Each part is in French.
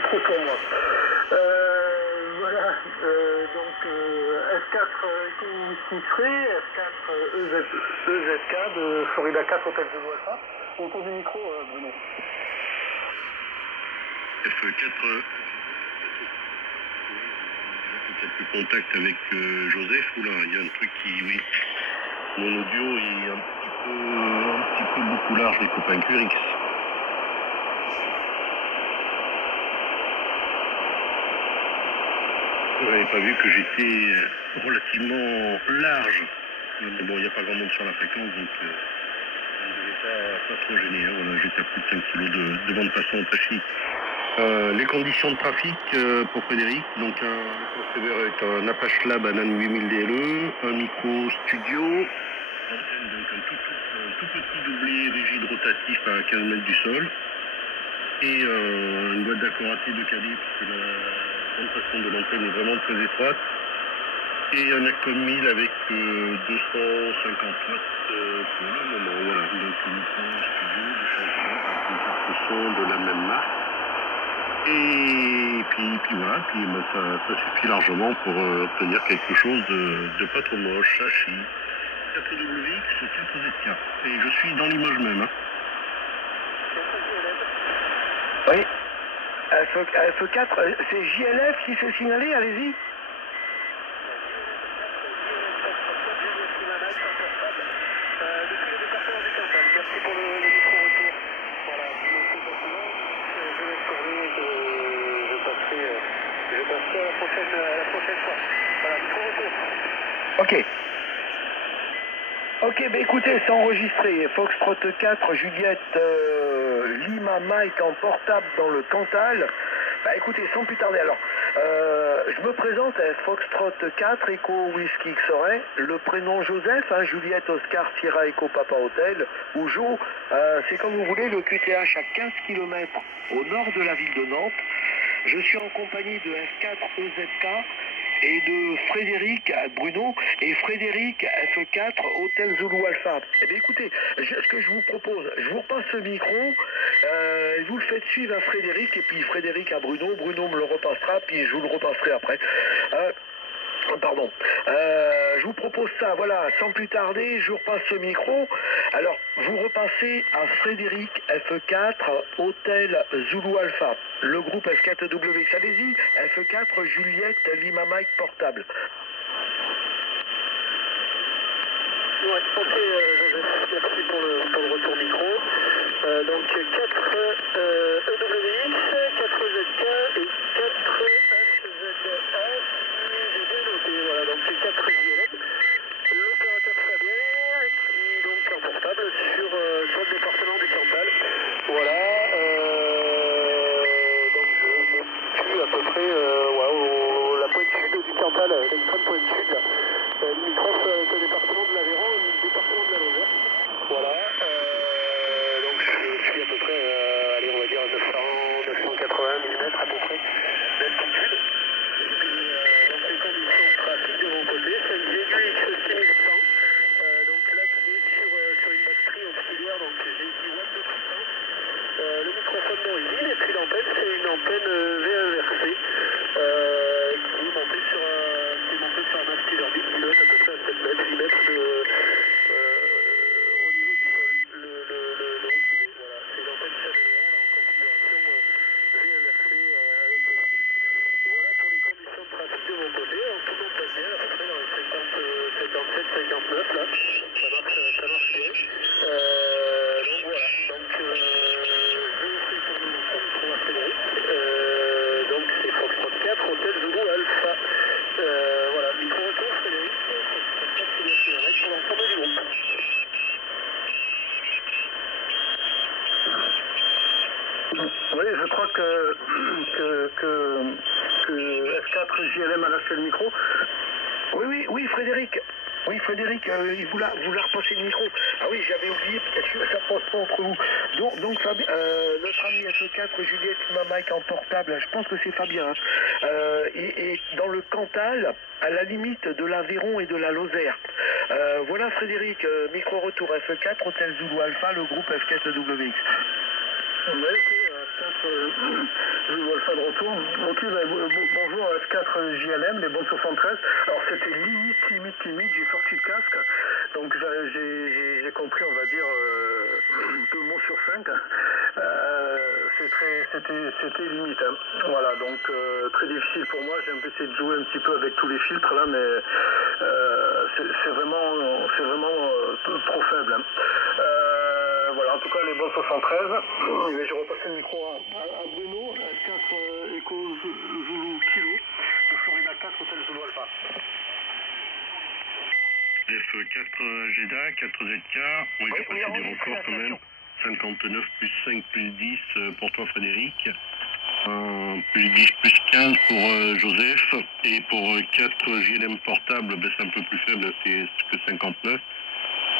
trop pour moi. Voilà, F4 Chiffré, F4 EZK de Florida 4 Hotel de Alpha. On tourne du micro, Bruno. F4, quelques contacts avec Joseph. Oula, il y a un truc qui, oui. Mon audio est un petit peu beaucoup large des copains QRX. Vous n'avez pas vu que j'étais relativement large. Mais bon, il n'y a pas grand monde sur la fréquence, donc on ne devait pas trop gêner. Hein. Voilà, j'étais à plus de 5 kg de bande passante très chic. Les conditions de trafic pour Frédéric, donc un procédeur avec un Apache Lab Anan 8000 DLE, un micro studio, donc un tout petit doublé rigide rotatif à 15 mètres du sol, et une boîte d'accord AT de calibre, parce que la concentration de l'antenne est vraiment très étroite, et un Acom 1000 avec 250 watts pour le moment. Voilà, donc un micro studio de changement avec une carte son de la même marque. Et puis voilà, ça suffit largement pour obtenir quelque chose de pas trop moche. HI, 4WX, 4ZK. Et je suis dans Limoges même. Hein. Oui. F4, c'est JLF qui s'est signalé, allez-y. Merci pour le micro-retour. Voilà, je passerai à la prochaine fois. Voilà, micro-retour. Ok, bah écoutez, c'est enregistré. Foxtrot 4, Juliette, Lima, Mike en portable dans le Cantal. Bah écoutez, sans plus tarder alors, je me présente à Foxtrot 4, Echo Whisky XORE, le prénom Joseph, hein, Juliette Oscar Sierra Echo Papa Hotel, ou Jo, c'est comme vous voulez, le QTH à 15 km au nord de la ville de Nantes. Je suis en compagnie de F4 EZK et de Frédéric Bruno et Frédéric F4 Hôtel Zulu Alpha. Eh bien écoutez, ce que je vous propose, je vous repasse le micro, vous le faites suivre à Frédéric et puis Frédéric à Bruno, Bruno me le repassera puis je vous le repasserai après. Pardon. Je vous propose ça, voilà, sans plus tarder, je vous repasse le micro. Alors, vous repassez à Frédéric F4 Hôtel Zulu Alpha, le groupe F4WX. Allez-y, F4 Juliette Lima Mike portable. Ouais, ok, merci pour le retour micro. Donc 4 EWX, 4 ZK et 4 HZH. Voilà, donc c'est 4 JLM. L'opérateur Fabien qui donc est en portable sur le département du Cantal. Voilà, donc je me situe à peu près la pointe sud du Cantal, l'extrême pointe sud, limitrophe avec le département de l'Aveyron et le département de la Lozère. Voilà, donc je suis à peu près, allez, on va dire 980 mm à peu près d'altitude. Trafic de mon côté, c'est une VUX 6100, donc là qui est sur une batterie auxiliaire, donc j'ai 10 watts de puissance. Le microphone d'origine et puis l'antenne c'est une antenne V1RC qui est montée sur un mast Silverbit qui doit être à peu près à 7 mètres, 8 mètres au niveau du sol. Le haut du V, voilà, c'est l'antenne Caméléon là en configuration V1RC avec le fil. Voilà pour les conditions de trafic de mon côté, en tout monde passe bien, à peu près dans les 57-59 là, ça marche bien. Donc voilà, donc je fais pour le micro à Frédéric, donc c'est Foxtrot 4, Hôtel Zulu Alpha. Voilà, micro-retour Frédéric, Foxtrot 4, c'est pour l'ensemble du groupe. Oui, je crois que F4 JLM a lâché le micro. Oui, Frédéric. Oui, Frédéric, il vous l'a repassé le micro. Ah oui, j'avais oublié, peut-être que ça passe pas entre vous. Donc notre ami F4, Juliette Mike en portable, je pense que c'est Fabien, et dans le Cantal, à la limite de l'Aveyron et de la Lozère. Voilà Frédéric, micro-retour F4, Hôtel Zulu Alpha, le groupe F4WX. Oui, ok, F4 Zulu Alpha de retour. Ok, bonjour F4 JLM, les bonnes 73. Alors c'était limite, j'ai sorti le casque. Donc j'ai compris, on va dire, 2 mots sur 5. C'était limite. Hein. Voilà, donc très difficile pour moi. J'ai un peu essayé de jouer un petit peu avec tous les filtres là, mais c'est vraiment trop faible. Hein. Voilà, en tout cas les bonnes 73. Je repasse le micro à Bruno, F4 Echo Zulu Kilo, de Florida 4 Hôtel Zulu Alpha. F4 GEDA, 4ZK, moi j'ai passé des records quand même. 59 plus 5 plus 10 pour toi Frédéric, plus 10 plus 15 pour Joseph, et pour 4 JLM portable, ben, c'est un peu plus faible, c'est que 59.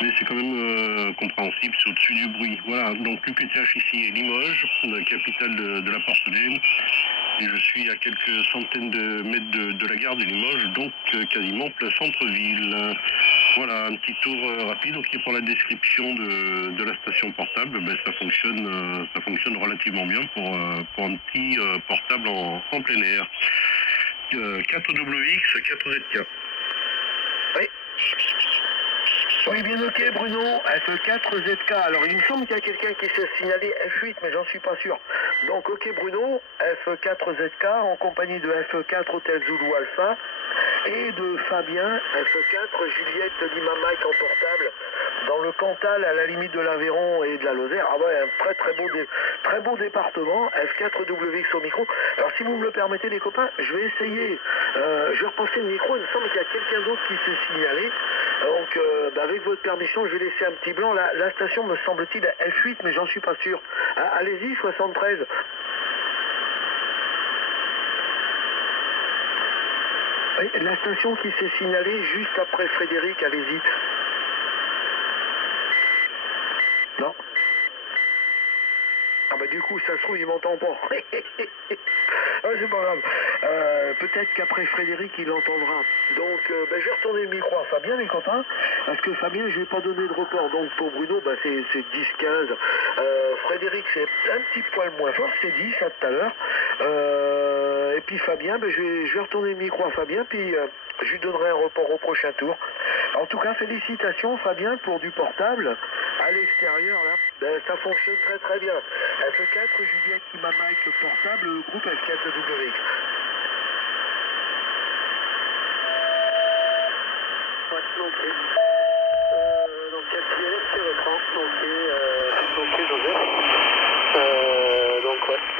Mais c'est quand même compréhensible, c'est au-dessus du bruit. Voilà, donc l'UQTH ici est Limoges, la capitale de la porcelaine. Et je suis à quelques centaines de mètres de la gare de Limoges, donc quasiment plein centre-ville. Voilà, un petit tour rapide. Ok, pour la description de la station portable, ben, ça fonctionne relativement bien pour un petit portable en plein air. 4WX, 4ZK. Oui. Oui, bien ok Bruno, F4ZK. Alors il me semble qu'il y a quelqu'un qui s'est signalé F8, mais j'en suis pas sûr. Donc ok Bruno, F4ZK en compagnie de F4 Hôtel Zulu Alpha et de Fabien, F4 Juliette Lima Mike en portable dans le Cantal à la limite de l'Aveyron et de la Lozère. Ah ouais, un très beau département, F4WX au micro. Alors si vous me le permettez les copains, je vais essayer, je vais repasser le micro, il me semble qu'il y a quelqu'un d'autre qui s'est signalé. Donc avec votre permission, je vais laisser un petit blanc. La station me semble-t-il F8, mais j'en suis pas sûr. Allez-y, 73. Oui, la station qui s'est signalée juste après Frédéric, allez-y. Non. Ah bah du coup, ça se trouve, il m'entend pas. Ah, c'est pas grave. Peut-être qu'après Frédéric, il entendra. Donc, je vais retourner le micro à Fabien, les copains. Parce que Fabien, je vais pas donner de report. Donc, pour Bruno, c'est 10-15. Frédéric, c'est un petit poil moins fort. C'est 10, à tout à l'heure. Et puis Fabien, je vais retourner le micro à Fabien. Puis, je lui donnerai un report au prochain tour. En tout cas, félicitations, Fabien, pour du portable. À l'extérieur, là, ça fonctionne très très bien. F4, Juliette Lima Mike portable, groupe F4W. Ouais, ok. Donc, F4 qui reprend. Ok, Joseph.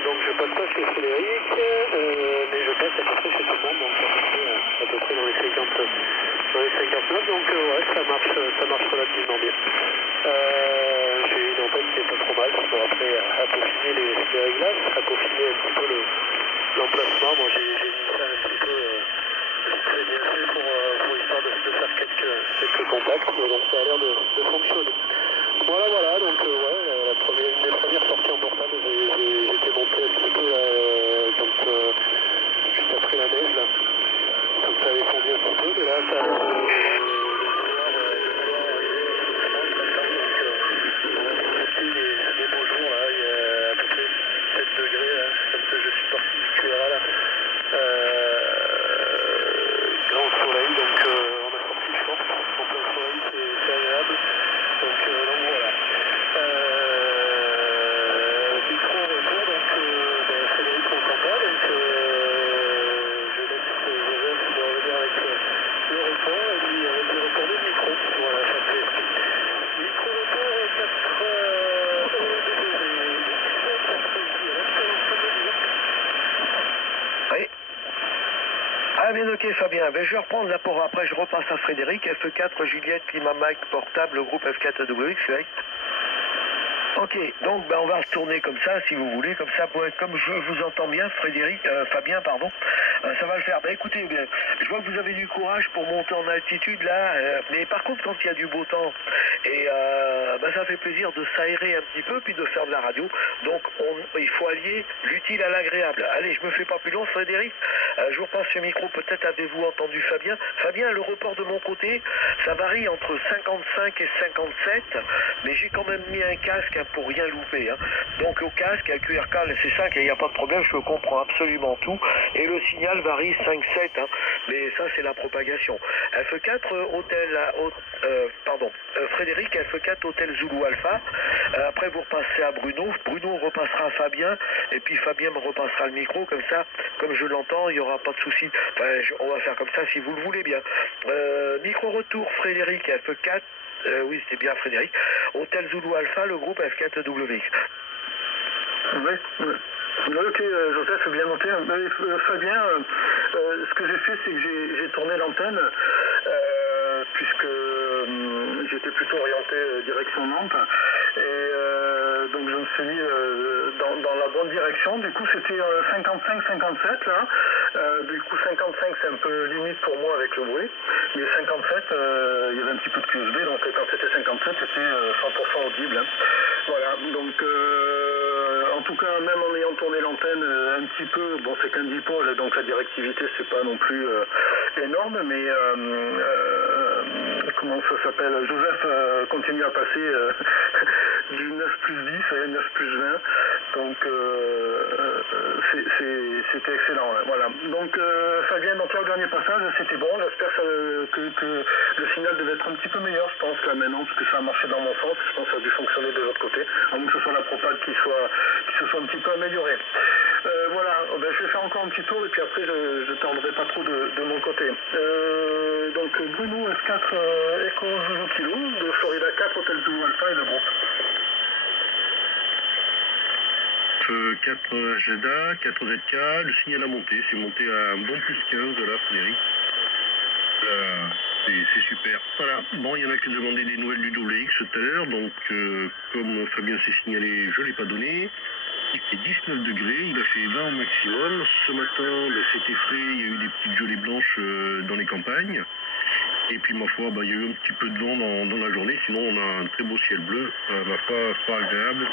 Donc je passe pas chez Frédéric, mais je passe à peu près chez tout le monde, donc à peu près dans les 59, donc ouais, ça marche relativement bien. J'ai une antenne qui est pas trop mal, bon après à peaufiner les réglages, à peaufiner un petit peu l'emplacement, moi j'ai mis ça un petit peu très bien fait pour histoire de faire quelques contacts, donc ça a l'air de fonctionner. Voilà, donc une des premières sorties en portable, j'étais monté un petit peu juste après la neige, là, comme ça avait fondu un petit peu, mais là ça a des beaux jours, là, il y a à peu près 7 degrés, là, comme ça je suis parti du QRA là. Grand soleil, donc on a sorti le short, en plein soleil, c'est agréable. Donc voilà. Micro retour, donc Frédéric m'entend pas, donc je laisse Joseph revenir avec le report et lui retourner le micro. Voilà, ça fait. Micro retour 4 Oui. Ah bien ok Fabien, je vais reprendre là pour après je repasse à Frédéric, F4 Juliette Lima Mike portable, groupe F4WX, right. Ok, donc on va retourner comme ça si vous voulez, comme ça, comme je vous entends bien, Fabien, pardon, ça va le faire. Écoutez, je vois que vous avez du courage pour monter en altitude là, mais par contre quand il y a du beau temps, et ça fait plaisir de s'aérer un petit peu, puis de faire de la radio, donc il faut allier l'utile à l'agréable. Allez, je me fais pas plus long, Frédéric, Je vous repasse ce micro, peut-être avez-vous entendu Fabien. Fabien, le report de mon côté, ça varie entre 55 et 57, mais j'ai quand même mis un casque pour rien louper. Donc au casque, à QRK, c'est ça qu'il n'y a pas de problème, je comprends absolument tout. Et le signal varie 5-7, mais ça c'est la propagation. F4, Frédéric, F4, Hôtel Zulu Alpha. Après vous repassez à Bruno, Bruno repassera à Fabien, et puis Fabien me repassera le micro, comme ça, comme je l'entends, il n'y aura pas de souci. Enfin, on va faire comme ça si vous le voulez bien. Micro retour, Frédéric, F4, oui c'était bien Frédéric, Hôtel Zulu Alpha, le groupe F4WX. Oui. Ok, Joseph, bien noté. Fabien, ce que j'ai fait, c'est que j'ai tourné l'antenne, puisque j'étais plutôt orienté direction Nantes, et donc je me suis mis dans la bonne direction. Du coup, c'était 55-57 là. Du coup, 55 c'est un peu limite pour moi avec le bruit, mais 57, il y avait un petit peu de QSB, donc quand c'était 57, c'était 100% audible. Voilà, donc en tout cas, même en ayant tourné l'antenne un petit peu, bon c'est qu'un dipôle, donc la directivité c'est pas non plus énorme, mais comment ça s'appelle, Joseph continue à passer du 9+10 à 9+20, donc c'était excellent, voilà. Donc Fabien, donc là au dernier passage c'était bon, j'espère que le signal devait être un petit peu meilleur, je pense là maintenant, parce que ça a marché dans mon sens, je pense que ça a dû fonctionner de l'autre côté, à moins que ce soit la propale qui se soit un petit peu améliorée. Voilà, je vais faire encore un petit tour et puis après je ne tordrai pas trop de mon côté. Donc Bruno F4 Echo Zulu Kilo de Florida 4 Hôtel Zulu Alpha et le groupe. 4 Jeddah, 4 ZK, le signal a monté, c'est monté à un bon +15 là, Frédéric. C'est super. Voilà, bon, il y en a qui demandaient des nouvelles du WX tout à l'heure, donc comme Fabien s'est signalé, je ne l'ai pas donné. Il fait 19 degrés, il a fait 20 au maximum. Ce matin, c'était frais, il y a eu des petites gelées blanches dans les campagnes. Et puis, ma foi, il y a eu un petit peu de vent dans la journée, sinon on a un très beau ciel bleu, ma foi, fort agréable.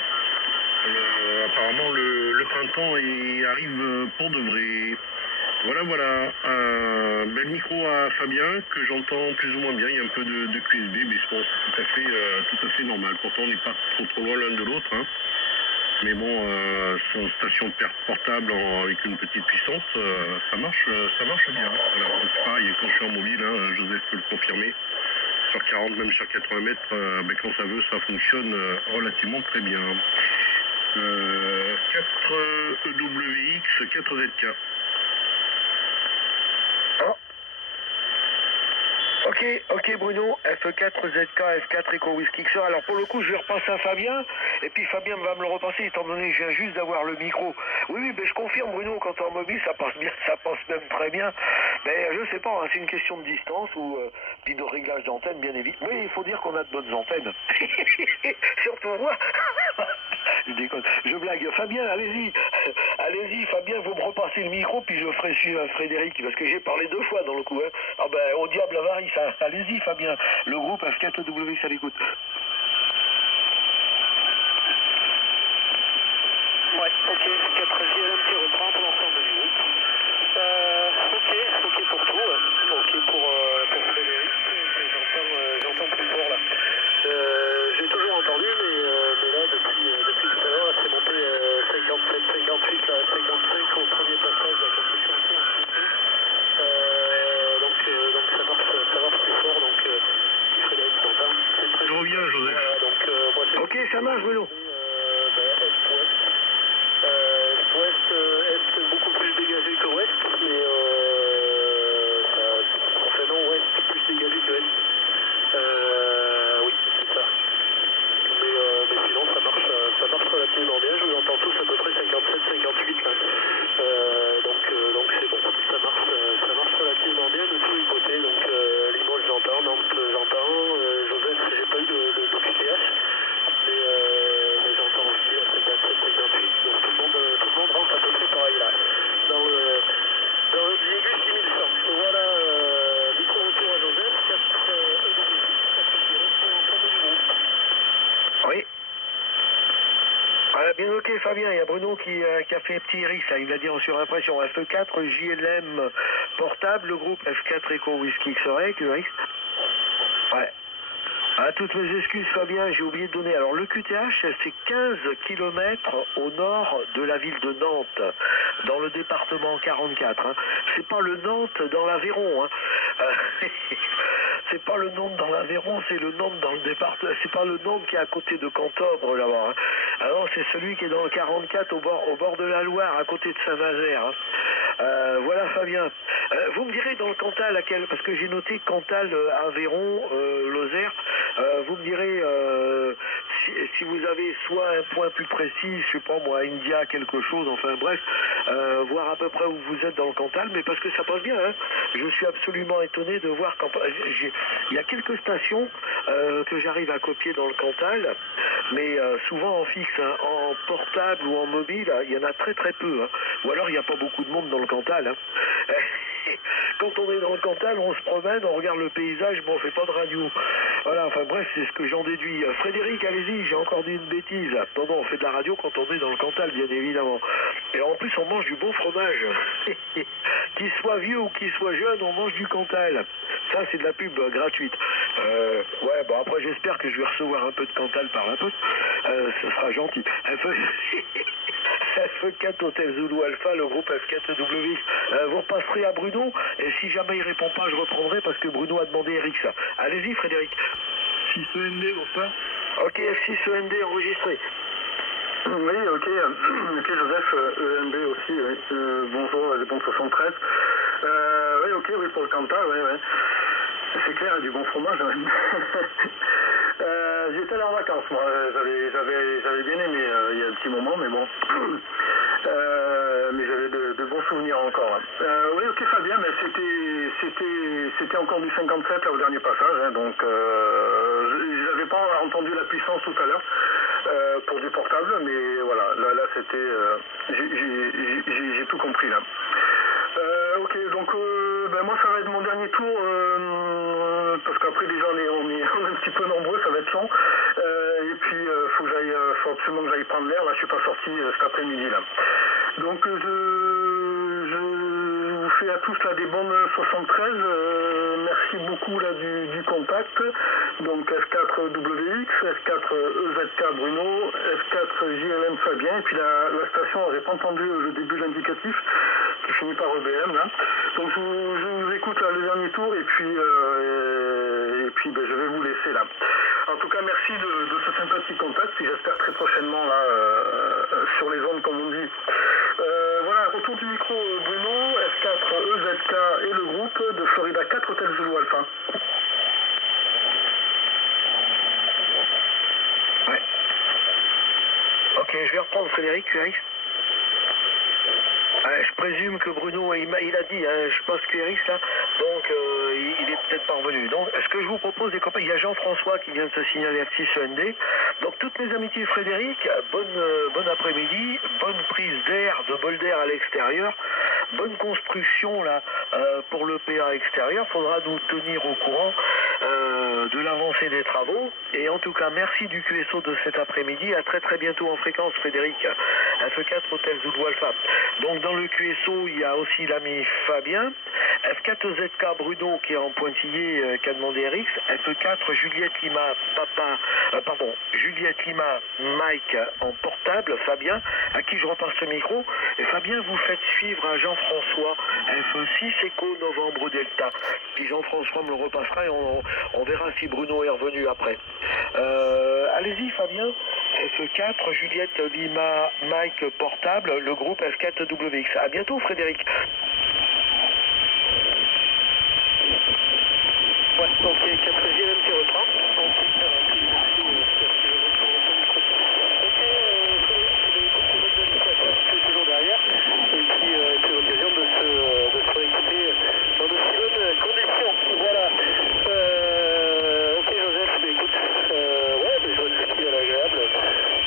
Apparemment, le printemps arrive pour de vrai. Voilà. Bel micro à Fabien, que j'entends plus ou moins bien. Il y a un peu de QSB, mais c'est tout à fait normal. Pourtant, on n'est pas trop loin l'un de l'autre. Mais bon, sans station portable avec une petite puissance, ça marche bien. Voilà, c'est pareil, quand je suis en mobile, Joseph peut le confirmer. Sur 40, même sur 80 mètres, quand ça veut, ça fonctionne relativement très bien. 4 EWX, 4 ZK. Ok Bruno, F4 ZK, F4 Echo Whisky Xor. Alors pour le coup je vais repasser à Fabien, et puis Fabien va me le repasser étant donné que je viens juste d'avoir le micro. Oui, mais je confirme Bruno, quand t'es en mobile ça passe bien, ça passe même très bien. Mais je sais pas, c'est une question de distance ou puis de réglage d'antenne bien évidemment. Oui, il faut dire qu'on a de bonnes antennes. Surtout moi. Je déconne, je blague. Fabien, allez-y Fabien, vous me repassez le micro, puis je ferai suivre à Frédéric, parce que j'ai parlé 2 fois dans le coup. Au diable avarie, ça. Allez-y Fabien, le groupe F4W, ça l'écoute. Ouais, ok, 4 JLM qui reprend pour l'ensemble du groupe. Ok pour tout, ok pour Frédéric, j'entends plus fort là. J'ai toujours entendu, mais là, depuis tout à l'heure, là, c'est monté 57, 58, là, 55 au premier passage, la construction un peu en donc ça marche plus fort, donc Frédéric s'entend. Je reviens, Joseph. Voilà, donc moi c'est... Ok, ça marche Bruno. Est beaucoup plus dégagé que ouest, mais ouest plus dégagé que est. Oui, c'est ça. Mais sinon ça marche relativement bien, je vous entends tous à peu près 57-58 là. Donc c'est bon, ça marche relativement bien de tous les côtés, donc Limoges j'entends, Nantes j'entends, Joseph j'ai pas eu de QTH, mais Fabien, il y a Bruno qui a fait petit Iris, il a dit en surimpression. FE4 JLM portable, le groupe F4 Echo Whisky XRE, QRX. Ouais. Ah, toutes mes excuses Fabien, j'ai oublié de donner. Alors le QTH, c'est 15 km au nord de la ville de Nantes, dans le département 44. Hein. C'est pas le Nantes dans l'Aveyron. Hein. C'est pas le Nantes dans l'Aveyron, c'est le Nantes dans le département. C'est pas le Nantes qui est à côté de Cantobre là-bas. Hein. Alors c'est celui qui est dans le 44 au bord de la Loire, à côté de Saint-Nazaire. Hein. Voilà Fabien. Vous me direz dans le Cantal parce que j'ai noté Cantal, Aveyron, Lozère. Vous me direz si vous avez soit un point plus précis, je sais pas moi, India, quelque chose, enfin bref, voir à peu près où vous êtes dans le Cantal, mais parce que ça passe bien, hein. Je suis absolument étonné de voir il y a quelques stations que j'arrive à copier dans le Cantal, mais souvent en fixe, hein, en portable ou en mobile, il y en a très très peu, hein. Ou alors il n'y a pas beaucoup de monde dans le Cantal, hein. Quand on est dans le Cantal, on se promène, on regarde le paysage, mais on fait pas de radio. Voilà, enfin bref, c'est ce que j'en déduis. Frédéric, allez-y, j'ai encore dit une bêtise. Non, on fait de la radio quand on est dans le Cantal, bien évidemment. Et en plus, on mange du bon fromage. Qu'il soit vieux ou qu'il soit jeune, on mange du Cantal. Ça, c'est de la pub gratuite. Ouais, bon, après, j'espère que je vais recevoir un peu de Cantal par la poste. Ce sera gentil. F4 Hôtel Zulu Alpha, le groupe F4W. Vous repasserez à Bruno, et si jamais il répond pas, je reprendrai parce que Bruno a demandé Eric ça. Allez-y Frédéric. 6 END, bonsoir. Ok, F6 END enregistré. Oui, ok Joseph, EMB aussi, oui. Bonjour, réponse 73. Oui, ok, oui, pour le Cantal, oui. C'est clair, du bon fromage. Ouais. J'étais allé en vacances, moi. J'avais bien aimé il y a un petit moment, mais bon. Mais j'avais de bons souvenirs encore. Oui, ok, Fabien, mais c'était encore du 57 là au dernier passage, hein, donc je n'avais pas entendu la puissance tout à l'heure pour du portable, mais voilà, là c'était, j'ai tout compris là. Ok, donc moi ça va être mon dernier tour, parce qu'après déjà on est un petit peu nombreux, ça va être long, et puis faut absolument que j'aille prendre l'air, là je suis pas sorti cet après-midi là. Donc je vous fais à tous là des bonnes 73, merci beaucoup là du contact, donc F4WX, F4 EZK Bruno, F4 JLM Fabien, et puis la station, j'ai pas entendu le début de l'indicatif, qui finit par EBM là. Donc je vous écoute là, le dernier tour, et puis je vais vous laisser là. En tout cas, merci de ce sympathique contact, et j'espère très prochainement là sur les ondes comme on dit. Voilà, retour du micro Bruno, F4 EZK et le groupe de Florida 4 Hôtel Zulu Alpha. Ouais. Ok, je vais reprendre Frédéric, QRX. Je présume que Bruno, il a dit, hein, je pense QRX là, donc il est peut-être pas revenu. Donc, ce que je vous propose, les copains, il y a Jean-François qui vient de se signaler F6 END. Donc, toutes mes amitiés Frédéric, bonne après-midi, bonne prise d'air, de bol d'air à l'extérieur, bonne construction là pour le PA extérieur. Faudra nous tenir au courant de l'avancée des travaux. Et en tout cas, merci du QSO de cet après-midi. À très très bientôt en fréquence, Frédéric. F4 Hôtel Zulu Alpha. Donc dans le QSO, il y a aussi l'ami Fabien. F4 ZK Bruno qui est en pointillé, qui a demandé RX. F4 Juliette Lima Juliette Lima Mike en portable, Fabien, à qui je repasse le micro. Et Fabien, vous faites suivre à Jean-François F6 Echo Novembre Delta. Puis Jean-François me le repassera et on verra si Bruno est revenu après. Allez-y Fabien. F4 Juliette Lima Mike portable, le groupe F4WX. À bientôt Frédéric. Ouais, donc 4e qui reprend. Toujours derrière, et puis c'est l'occasion de se connecter dans de si bonnes conditions. Voilà. Ok Joseph, mais écoute, ouais, mais je vois ce qui est agréable.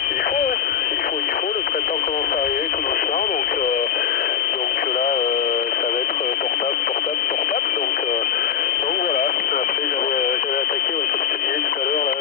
Il faut, le printemps commence à arriver tout doucement, donc là, ça va être portable, donc voilà. Après j'avais attaqué, comme je te disais tout à l'heure, là,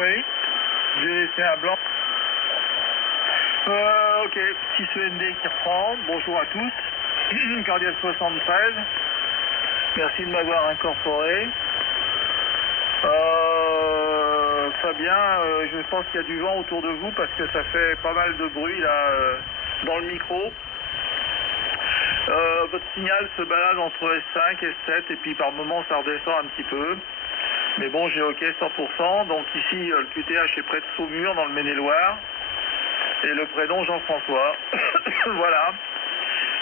Oui, j'ai laissé un blanc. Ok, 6END qui reprend. Bonjour à tous. Cardiac 73. Merci de m'avoir incorporé. Fabien, je pense qu'il y a du vent autour de vous parce que ça fait pas mal de bruit là dans le micro. Votre signal se balade entre S5 et S7 et puis par moment ça redescend un petit peu. Mais bon, j'ai OK 100%. Donc ici, le QTH est près de Saumur dans le Maine-et-Loire. Et le prénom Jean-François. Voilà.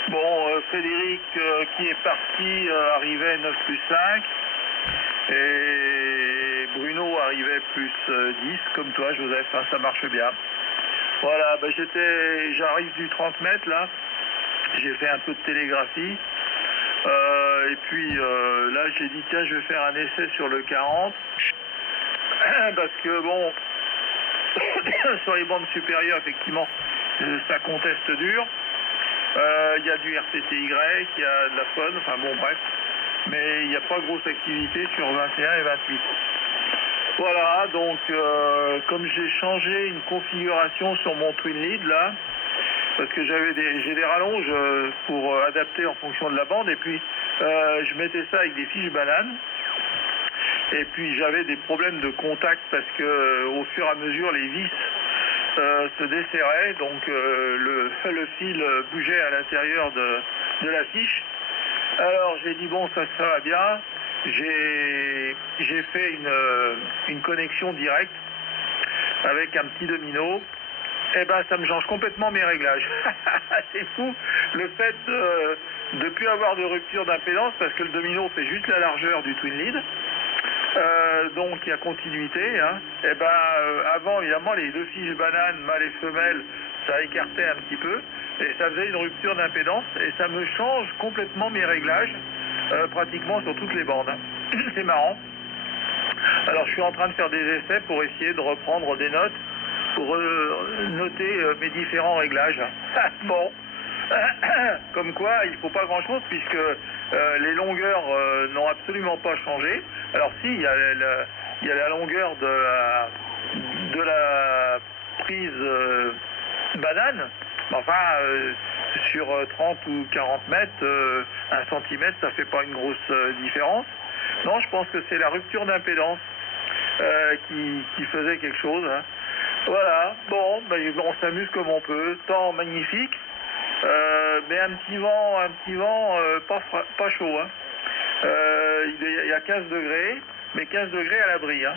Bon, Frédéric qui est parti arrivait 9+5. Et Bruno arrivait plus 10, comme toi Joseph, hein, ça marche bien. Voilà, ben j'arrive du 30 mètres là. J'ai fait un peu de télégraphie. Et puis là j'ai dit tiens je vais faire un essai sur le 40. Parce que bon, sur les bandes supérieures effectivement ça conteste dur. Il y a du RTTY, il y a de la FON, enfin bon bref. Mais il n'y a pas grosse activité sur 21 et 28. Voilà, donc comme j'ai changé une configuration sur mon Twin Lead là, parce que j'ai des rallonges pour adapter en fonction de la bande, et puis je mettais ça avec des fiches bananes, et puis j'avais des problèmes de contact parce que au fur et à mesure les vis se desserraient, donc le fil bougeait à l'intérieur de la fiche. Alors j'ai dit bon ça va bien, j'ai fait une connexion directe avec un petit domino, et ben ça me change complètement mes réglages. C'est fou le fait de ne plus avoir de rupture d'impédance parce que le domino fait juste la largeur du Twin Lead. Donc il y a continuité, hein. Et ben avant évidemment les deux fiches bananes mâle et femelle ça écartait un petit peu et ça faisait une rupture d'impédance et ça me change complètement mes réglages pratiquement sur toutes les bandes, hein. C'est marrant. Alors je suis en train de faire des essais pour essayer de reprendre des notes pour noter mes différents réglages. Bon, comme quoi il ne faut pas grand chose puisque les longueurs n'ont absolument pas changé. Alors si, il y a la longueur de la prise banane, enfin sur 30 ou 40 mètres, 1 centimètre ça fait pas une grosse différence. Non, je pense que c'est la rupture d'impédance qui faisait quelque chose, hein. Voilà, bon, ben, on s'amuse comme on peut, temps magnifique, mais un petit vent pas chaud, hein. Il y a 15 degrés, mais 15 degrés à l'abri, hein.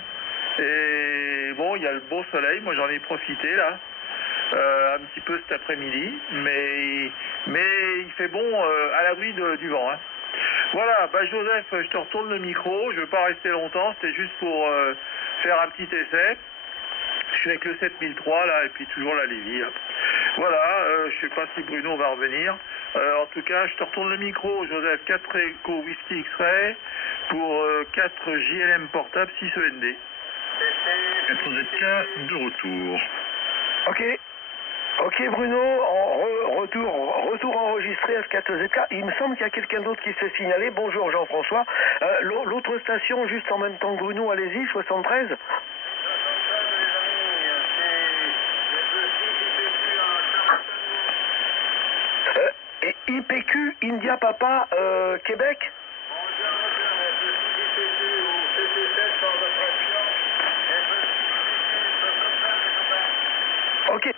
Et bon, il y a le beau soleil, moi j'en ai profité là, un petit peu cet après-midi, mais il fait bon à l'abri du vent, hein. Voilà, bah Joseph, je te retourne le micro, je ne vais pas rester longtemps, c'était juste pour faire un petit essai. Je suis avec le 7003 là, et puis toujours la Lévy. Voilà, je sais pas si Bruno va revenir. En tout cas, je te retourne le micro, Joseph, 4 Echo Whisky X-Ray pour 4 JLM portable 6 END. 4ZK de retour. Ok Bruno, retour enregistré à F4ZK. Il me semble qu'il y a quelqu'un d'autre qui s'est signalé. Bonjour Jean-François. L'autre station juste en même temps que Bruno, allez-y, 73. Et IPQ, India Papa, Québec. Ok.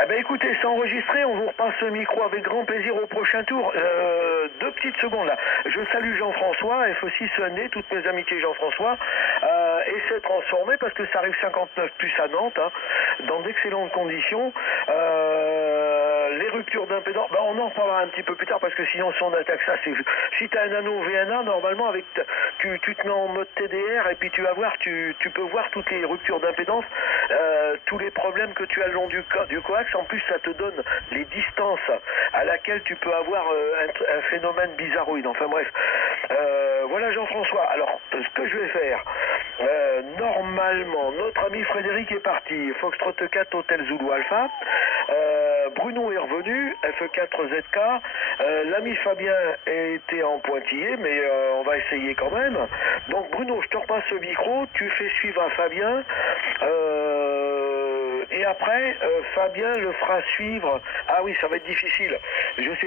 Eh ben écoutez, c'est enregistré, on vous repasse le micro avec grand plaisir au prochain tour. 2 petites secondes là. Je salue Jean-François, F6 END, toutes mes amitiés Jean-François. Essai transformé parce que ça arrive 59 plus à Nantes, hein, dans d'excellentes conditions. Les ruptures d'impédance, ben on en reparlera un petit peu plus tard parce que sinon si on attaque ça, c'est si tu as un anneau VNA, normalement avec tu te mets en mode TDR et puis tu vas voir, tu peux voir toutes les ruptures d'impédance, tous les problèmes que tu as le long du coax. En plus ça te donne les distances à laquelle tu peux avoir un phénomène bizarroïde. Enfin bref, voilà Jean-François. Alors ce que je vais faire, normalement notre ami Frédéric est parti, Foxtrot 4 Hôtel Zulu Alpha. Bruno est revenu, FE4ZK. L'ami Fabien était en pointillé, mais on va essayer quand même. Donc Bruno, je te repasse le micro, tu fais suivre à Fabien. Et après, Fabien le fera suivre. Ah oui, ça va être difficile. Je sais